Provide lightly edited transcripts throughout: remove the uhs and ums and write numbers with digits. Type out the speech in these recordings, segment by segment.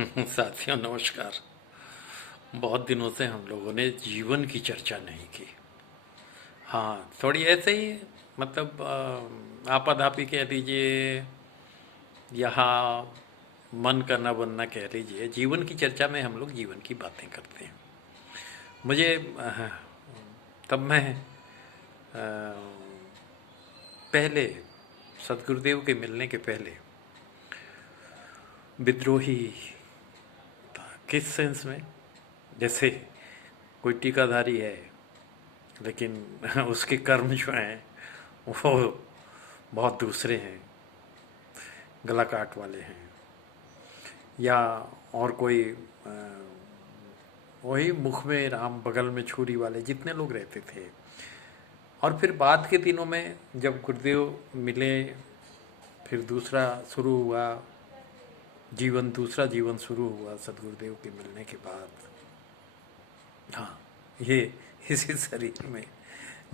साथियों नमस्कार। बहुत दिनों से हम लोगों ने जीवन की चर्चा नहीं की। हाँ, थोड़ी ऐसे ही, मतलब आपाधापी कह लीजिए, यहाँ मन करना बनना कह लीजिए, जीवन की चर्चा में हम लोग जीवन की बातें करते हैं। मुझे तब मैं पहले सदगुरुदेव के मिलने के पहले विद्रोही था। किस सेंस में? जैसे कोई टीकाधारी है, लेकिन उसके कर्म जो हैं वो बहुत दूसरे हैं, गला काट वाले हैं। या और कोई वही मुख में राम बगल में छुरी वाले जितने लोग रहते थे। और फिर बाद के दिनों में जब गुरुदेव मिले, फिर दूसरा शुरू हुआ जीवन, दूसरा जीवन शुरू हुआ सदगुरुदेव के मिलने के बाद। हाँ, ये इसी शरीर में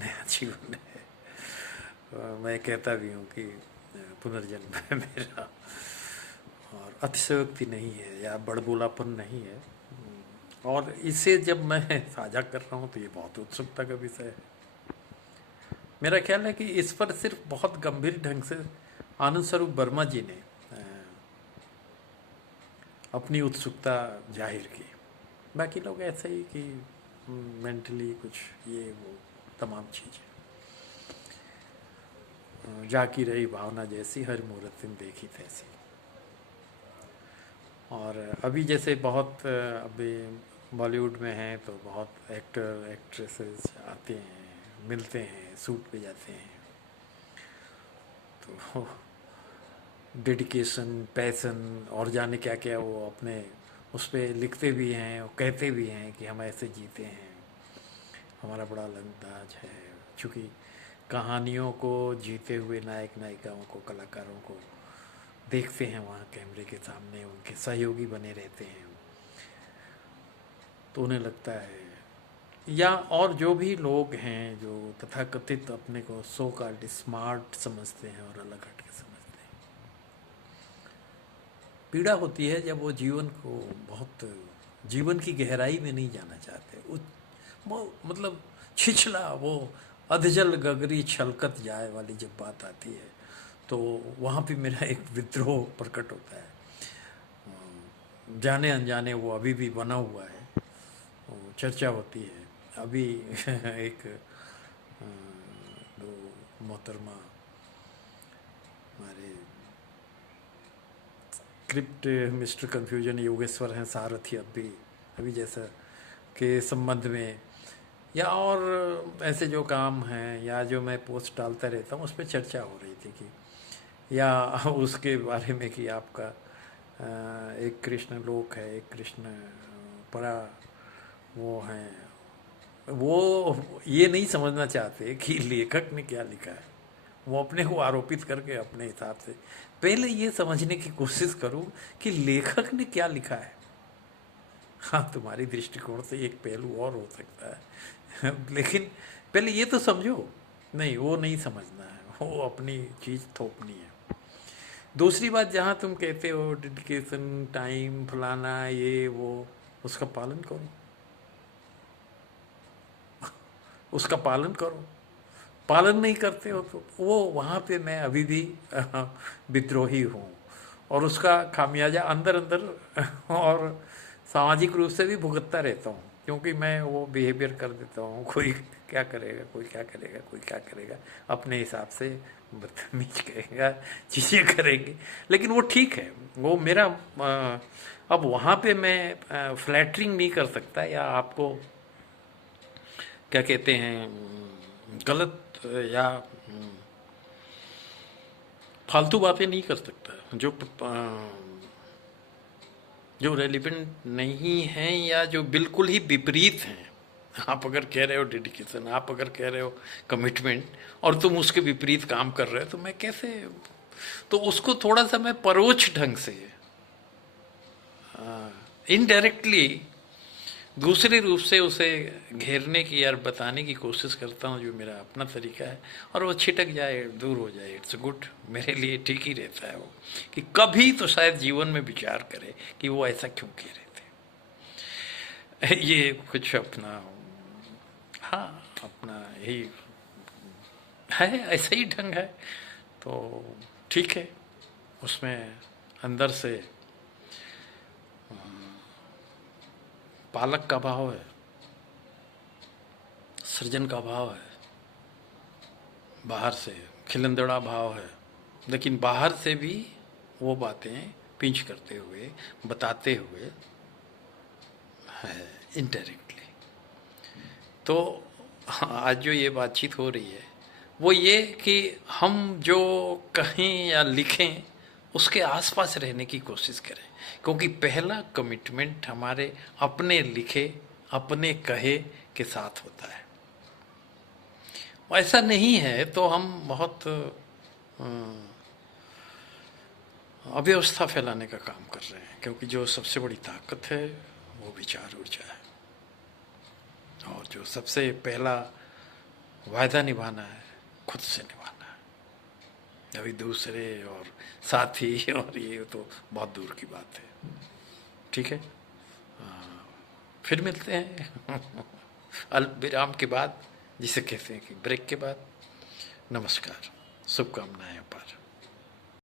नया जीवन है। मैं कहता भी हूँ कि पुनर्जन्म है मेरा, और अतिशयोक्ति नहीं है या बड़बोलापन नहीं है। और इसे जब मैं साझा कर रहा हूँ तो ये बहुत उत्सुकता का विषय है। मेरा ख्याल है कि इस पर सिर्फ बहुत गंभीर ढंग से आनंद स्वरूप वर्मा जी ने अपनी उत्सुकता जाहिर की। बाकी लोग ऐसे ही कि मेंटली कुछ ये वो तमाम चीज़ें। जाकी रही भावना जैसी, हर मूरत में देखी तैसी। और अभी जैसे बहुत अभी बॉलीवुड में हैं तो बहुत एक्टर एक्ट्रेसेस आते हैं, मिलते हैं, सूट पे जाते हैं, तो डेडिकेशन, पैसन और जाने क्या क्या वो अपने उस पर लिखते भी हैं और कहते भी हैं कि हम ऐसे जीते हैं, हमारा बड़ा अंदाज है। चूँकि कहानियों को जीते हुए नायक नायिकाओं को, कलाकारों को देखते हैं वहाँ कैमरे के सामने, उनके सहयोगी बने रहते हैं, तो उन्हें लगता है, या और जो भी लोग हैं जो तथाकथित अपने को सो कॉल्ड स्मार्ट समझते हैं और अलग हट के समझते हैं, पीड़ा होती है जब वो जीवन को बहुत, जीवन की गहराई में नहीं जाना चाहते। वो मतलब छिछला, वो अधजल गगरी छलकत जाए वाली जब बात आती है तो वहाँ पे मेरा एक विद्रोह प्रकट होता है। जाने अनजाने वो अभी भी बना हुआ है, वो चर्चा होती है। अभी एक दो मोहतरमा हमारे क्रिप्ट मिस्टर कन्फ्यूजन योगेश्वर हैं सारथी, अभी जैसा के संबंध में, या और ऐसे जो काम हैं या जो मैं पोस्ट डालता रहता हूँ उस पर चर्चा हो रही थी कि, या उसके बारे में कि आपका एक कृष्ण लोक है, एक कृष्ण परा वो हैं, वो ये नहीं समझना चाहते कि लेखक ने क्या लिखा है। वो अपने को आरोपित करके अपने हिसाब से, पहले ये समझने की कोशिश करो कि लेखक ने क्या लिखा है। हाँ, तुम्हारी दृष्टिकोण से एक पहलू और हो सकता है लेकिन पहले ये तो समझो। नहीं, वो नहीं समझना है, वो अपनी चीज़ थोपनी है। दूसरी बात, जहाँ तुम कहते हो डेडिकेशन, टाइम, फलाना ये वो, उसका पालन करो, उसका पालन करो। पालन नहीं करते हो तो वो वहाँ पे मैं अभी भी विद्रोही हूँ, और उसका खामियाजा अंदर अंदर और सामाजिक रूप से भी भुगतता रहता हूँ, क्योंकि मैं वो बिहेवियर कर देता हूँ। कोई क्या करेगा, कोई क्या करेगा, कोई क्या करेगा, अपने हिसाब से बदतमीज कहेगा, चीज़ें करेंगे, लेकिन वो ठीक है। वो मेरा अब वहाँ पे मैं फ्लैटरिंग नहीं कर सकता, या आपको क्या कहते हैं, गलत या फालतू बातें नहीं कर सकता जो रेलिवेंट नहीं हैं या जो बिल्कुल ही विपरीत हैं। आप अगर कह रहे हो डेडिकेशन, आप अगर कह रहे हो कमिटमेंट, और तुम उसके विपरीत काम कर रहे हो, तो मैं कैसे, तो उसको थोड़ा सा मैं परोक्ष ढंग से, इनडायरेक्टली दूसरे रूप से उसे घेरने की या बताने की कोशिश करता हूँ, जो मेरा अपना तरीका है, और वो छिटक जाए, दूर हो जाए, इट्स गुड, मेरे लिए ठीक ही रहता है वो। कि कभी तो शायद जीवन में विचार करे कि वो ऐसा क्यों कह रहे थे। ये कुछ अपना, हाँ, अपना यही है, ऐसा ही ढंग है। तो ठीक है, उसमें अंदर से पालक का भाव है, सृजन का भाव है, बाहर से खिलंदड़ा भाव है, लेकिन बाहर से भी वो बातें पिंच करते हुए, बताते हुए है, इनडायरेक्टली। तो आज जो ये बातचीत हो रही है वो ये कि हम जो कहें या लिखें उसके आसपास रहने की कोशिश करें, क्योंकि पहला कमिटमेंट हमारे अपने लिखे, अपने कहे के साथ होता है। ऐसा नहीं है तो हम बहुत अव्यवस्था फैलाने का काम कर रहे हैं, क्योंकि जो सबसे बड़ी ताकत है वो विचार ऊर्जा है, और जो सबसे पहला वायदा निभाना है खुद से निभाना है। अभी दूसरे और साथी और ये तो बहुत दूर की बात है। ठीक है, फिर मिलते हैं अल्प विराम के बाद, जिसे कहते हैं कि ब्रेक के बाद। नमस्कार, शुभकामनाएं अपार।